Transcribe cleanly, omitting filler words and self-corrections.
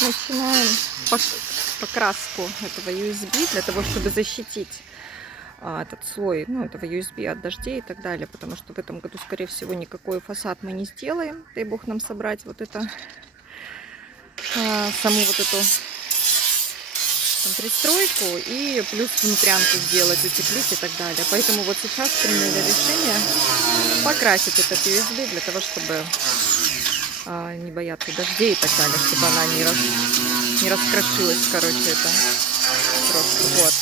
Начинаем покраску этого USB для того, чтобы защитить этот слой, ну, этого USB от дождей и так далее, потому что в этом году, скорее всего, никакой фасад мы не сделаем. Дай бог нам собрать вот это, саму вот эту там, пристройку и плюс внутрянку сделать, утеплить и так далее. Поэтому вот сейчас приняли решение покрасить этот USB для того, чтобы не бояться дождей и так далее, чтобы она не раскрошилась, короче, это просто вот.